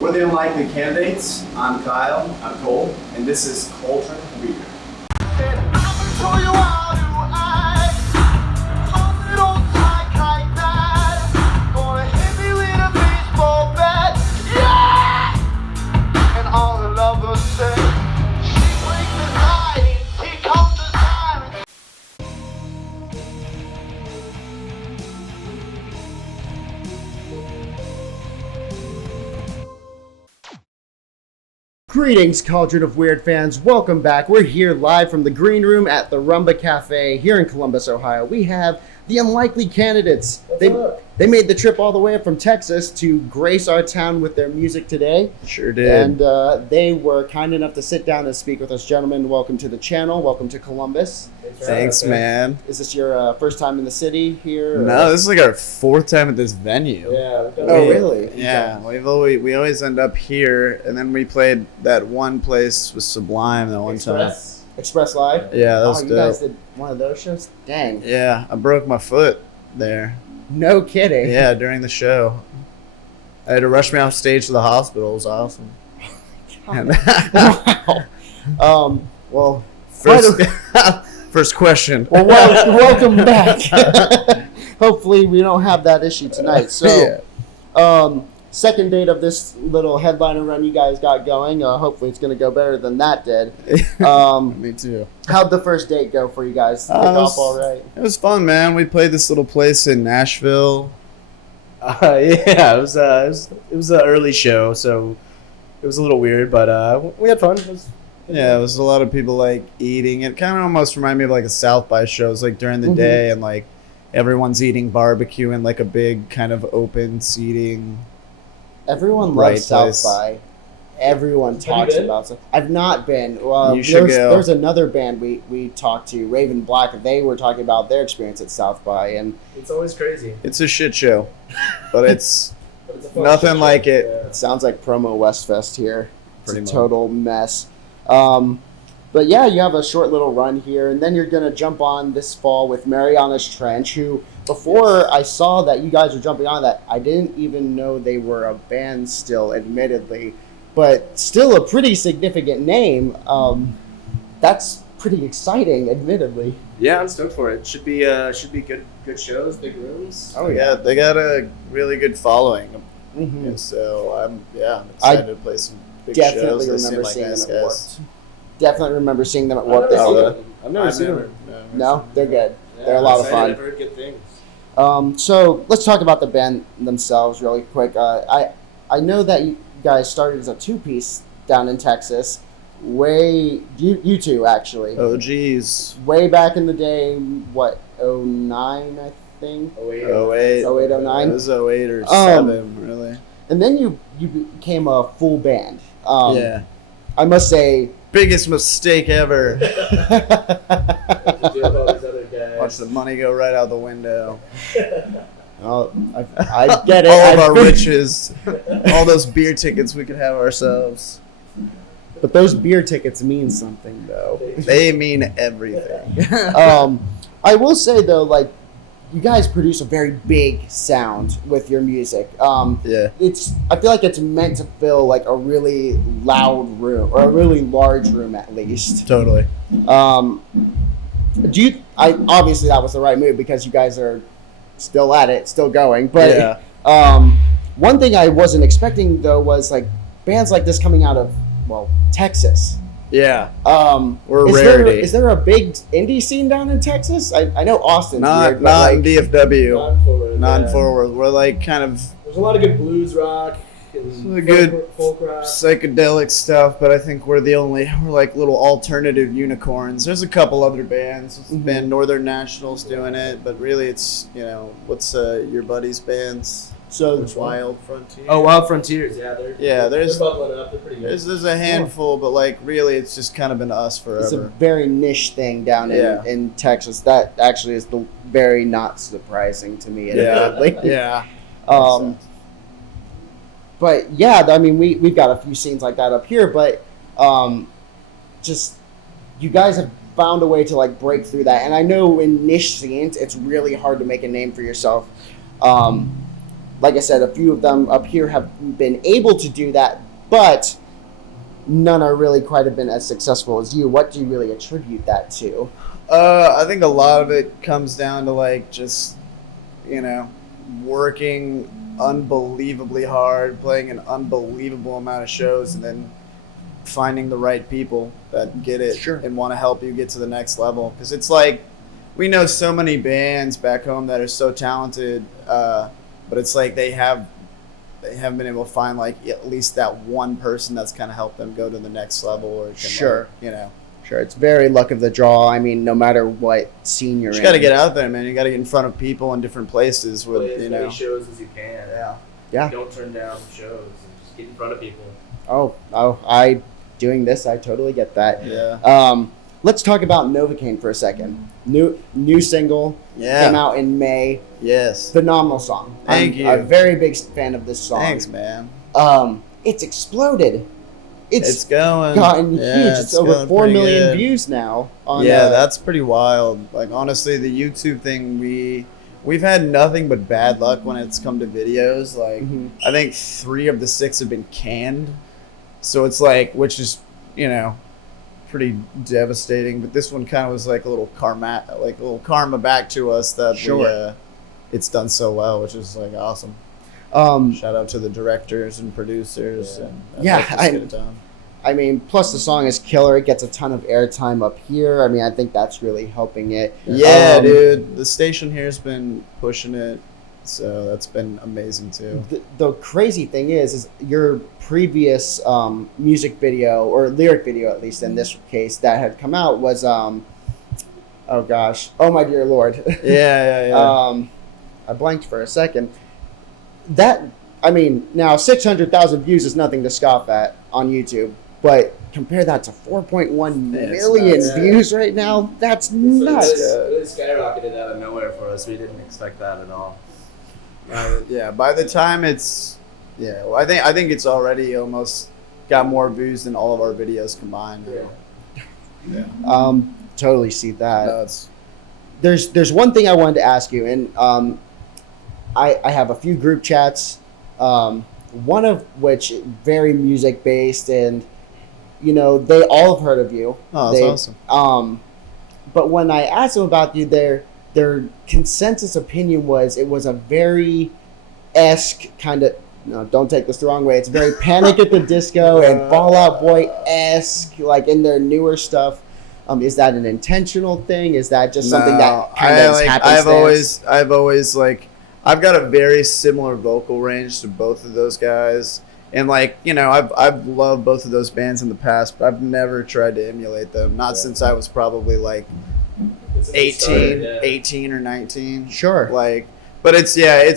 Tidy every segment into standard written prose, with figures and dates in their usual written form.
We're the Unlikely Candidates. I'm Kyle. I'm Cole. And this is Cauldron of Gaming. Greetings, Cauldron of Weird fans. Welcome back. We're here live from the green room at the Rumba Cafe here in Columbus, Ohio. We have the Unlikely Candidates. They made the trip all the way up from Texas to grace our town with their music today. Sure did. And they were kind enough to sit down and speak with us. Gentlemen, welcome to the channel. Welcome to Columbus. Thanks, man. Is this your first time in the city here? No, this is like our fourth time at this venue. Yeah. Oh, really? Yeah. We always end up here, and then we played that one place with Sublime that one time. Express Live? Yeah, that was you dope. guys did one of those shows? Dang. Yeah, I broke my foot there. No kidding. Yeah, during the show. I had to rush me off stage to the hospital. It was awesome. Wow. Well, first question. Well, welcome back. Hopefully we don't have that issue tonight. So, second date of this little headliner run you guys got going. Hopefully it's going to go better than that did. Me too. How'd the first date go for you guys? Kick off all right? It was fun, man. We played this little place in Nashville. Yeah, it was an early show, so it was a little weird, but we had fun. Yeah, it was a lot of people like eating. It kind of almost reminded me of like a South by shows, like during the day, and like everyone's eating barbecue in like a big kind of open seating. Everyone loves South by. Everyone talks about it. I've not been. You should go. There's another band we talked to, Raven Black. They were talking about their experience at South by, and it's always crazy. It's a shit show, but it's nothing like it. Yeah. It sounds like Promo Westfest here. It's Pretty a much. total mess. But yeah, you have a short little run here, and then you're going to jump on this fall with Mariana's Trench, who, before I saw that you guys were jumping on that, I didn't even know they were a band still, admittedly, but still a pretty significant name. That's pretty exciting, admittedly. Yeah, I'm stoked for it. Should be good shows, big rooms. Oh yeah, they got a really good following. Mm-hmm. And so I'm excited to play some big shows. Definitely They remember seem like seeing nice them at guys. Warped. Definitely remember seeing them at Warped. I've never seen them. No, they're good. They're a lot of fun. I've heard good things. So let's talk about the band themselves really quick. I know that you guys started as a two-piece down in Texas. You two actually. Oh geez. Way back in the day, what, 09 I think? 08. 08, 09. It was 08 or 7, really. And then you became a full band. Yeah. I must say, Biggest mistake ever. To deal with all these other guys. Watch the money go right out the window. I get it. All of our riches. All those beer tickets we could have ourselves. But those beer tickets mean something, though. They mean everything. I will say, though, like, you guys produce a very big sound with your music. Yeah. I feel like it's meant to fill, like, a really loud room, or a really large room, at least. Totally. Obviously, that was the right move, because you guys are still at it, still going. But Yeah. one thing I wasn't expecting, though, was, like, bands like this coming out of, well, Texas. Yeah. We're a rarity. Is there a big indie scene down in Texas? I know Austin's weird, Not in but DFW. Non-forward. Non-forward. We're like kind of There's a lot of good blues rock and good folk rock. psychedelic stuff, but I think we're like little alternative unicorns. There's a couple other bands. There's a band Northern Nationals doing it, but really it's, what's your buddy's bands? So Wild Frontier. Oh, Wild Frontiers. Yeah, they're bubbling up. They're pretty good. There's a handful, but like really it's just kind of been us forever. it's a very niche thing down in Texas. That actually is very not surprising to me. Admittedly. Yeah. But yeah, I mean, we've got a few scenes like that up here, but just you guys have found a way to like break through that. And I know in niche scenes, it's really hard to make a name for yourself. like I said, a few of them up here have been able to do that, but none are really quite have been as successful as you. What do you really attribute that to? I think a lot of it comes down to like just, working unbelievably hard, playing an unbelievable amount of shows, and then finding the right people that get it Sure. and want to help you get to the next level. Because it's like, we know so many bands back home that are so talented, but it's like they haven't been able to find like at least that one person that's kind of helped them go to the next level, or can, Sure. Sure, it's very luck of the draw. I mean, no matter what scene you're you in. got to get out there, man. You got to get in front of people in different places with, Play as many shows as you can. Yeah. Don't turn down shows. And just get in front of people. I doing this, I totally get that. Yeah. Let's talk about Novocaine for a second. New single came out in May. Yes. Phenomenal song. Thank I'm you. a very big fan of this song. Thanks, man. It's exploded. It's going. Gotten huge. Yeah, It's over going 4 pretty million good. views now. That's pretty wild. Like, honestly, the YouTube thing, we've had nothing but bad luck when it's come to videos. Like, Mhm. I think 3 of the 6 have been canned. So it's like, which is, pretty devastating. But this one kind of was like a little karma back to us that Sure. it's done so well, which is like awesome. Shout out to the directors and producers. Yeah. And helped us get it done. I mean, plus the song is killer. It gets a ton of airtime up here. I mean, I think that's really helping it. Yeah, dude. The station here's been pushing it, so that's been amazing too. The crazy thing is your previous music video, or lyric video at least in this case, that had come out was oh my dear Lord. Yeah. I blanked for a second. Now 600,000 views is nothing to scoff at on YouTube, but compare that to 4.1 million nuts. views right now. That's nuts. It really skyrocketed out of nowhere for us. We didn't expect that at all. By the time it's I think it's already almost got more views than all of our videos combined. Totally see that. Nuts. There's one thing I wanted to ask you, and I have a few group chats, one of which very music based, and they all have heard of you. Oh, that's awesome. But when I asked them about you, their consensus opinion was it was a very esque kind of. No, don't take this the wrong way. It's very Panic at the Disco and Fall Out Boy esque, like in their newer stuff. Is that an intentional thing? Is that just something that kind of happens? I've always I've got a very similar vocal range to both of those guys, and I've loved both of those bands in the past, but I've never tried to emulate them. Not since I was probably 18 or 19. Sure. But it's a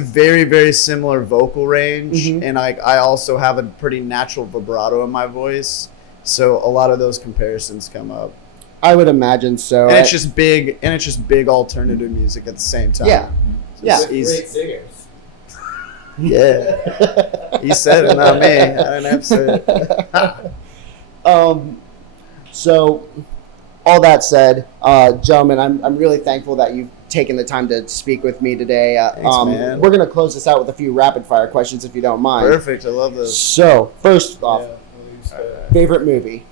very, very similar vocal range, Mhm. and I also have a pretty natural vibrato in my voice, so a lot of those comparisons come up. I would imagine so. And it's just big alternative music at the same time. Yeah. Yeah. Great singers. Yeah. He said it, not me. I didn't have to say it. So, all that said, gentlemen, I'm really thankful that you've taken the time to speak with me today. Thanks, man. We're gonna close this out with a few rapid fire questions, if you don't mind. Perfect. I love this. So, first off, favorite movie.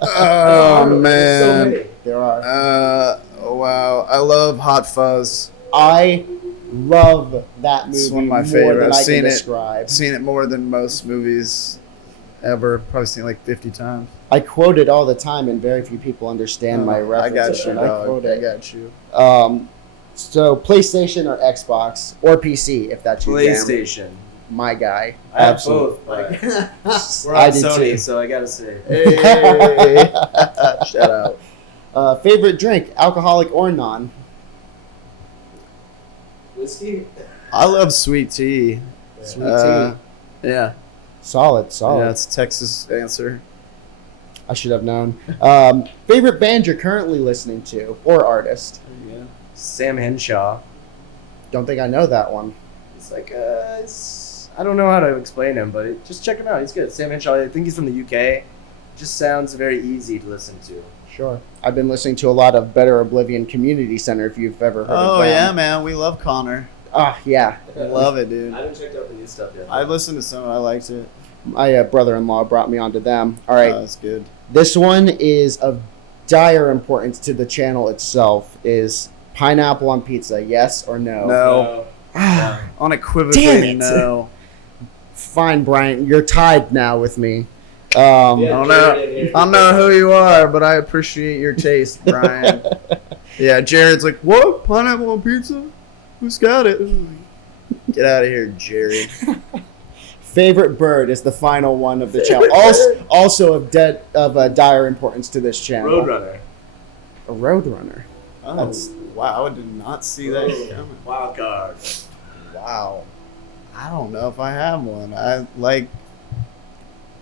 Oh, man. There are. Wow. I love Hot Fuzz. I love that movie It's one of my more favorites. than I I've seen can it. describe. I've seen it more than most movies ever. Probably seen it like 50 times. I quote it all the time, and very few people understand my I references. got you, when I dog. quote I it. got you. So PlayStation or Xbox or PC, if that's your jam. PlayStation. My guy. I have Absolutely. both. We're I on do Sony, too. so I gotta say. Hey. Shout out. Favorite drink, alcoholic or non? Whiskey? I love sweet tea. Sweet tea. Yeah. Solid. Yeah, it's a Texas answer. I should have known. Favorite band you're currently listening to or artist? Sam Henshaw. Don't think I know that one. It's I don't know how to explain him, but just check him out. He's good. Sam Henshaw. I think he's from the UK. Just sounds very easy to listen to. Sure. I've been listening to a lot of Better Oblivion Community Center, if you've ever heard of Oh them. yeah, man, we love Connor. Ah, yeah. I love it, dude. I haven't checked out the new stuff yet. I listened to some. I liked it. My brother-in-law brought me onto them. All right. Oh, that's good. This one is of dire importance to the channel itself. Is pineapple on pizza, yes or no? No. Ah, Damn Unequivocally, it. no. fine, Brian. You're tied now with me. I don't know who you are, but I appreciate your taste, Brian. Yeah, Jared's like, what? Pineapple on pizza? Who's got it? Get out of here, Jared. Favorite bird is the final one of the channel. Also of dire importance to this channel. Roadrunner. A roadrunner. Oh, wow, I did not see that coming. Wild card. Wow. I don't know if I have one. I like.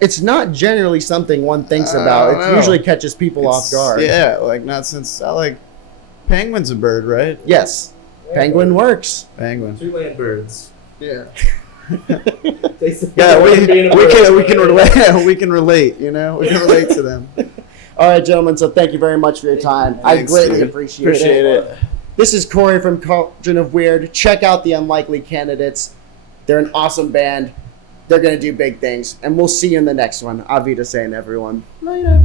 It's not generally something one thinks I about. don't It know. usually catches people off guard. Yeah, like not since I like. Penguin's a bird, right? Yes. Penguin works. Penguin. Two land birds. Yeah. Yeah, we can relate. We can relate. You know, we can relate to them. All right, gentlemen. So thank you very much for your time. I Thanks, greatly dude. appreciate it. This is Corey from Cauldron of Weird. Check out the Unlikely Candidates. They're an awesome band. They're going to do big things. And we'll see you in the next one. Auf Wiedersehen, everyone. Later.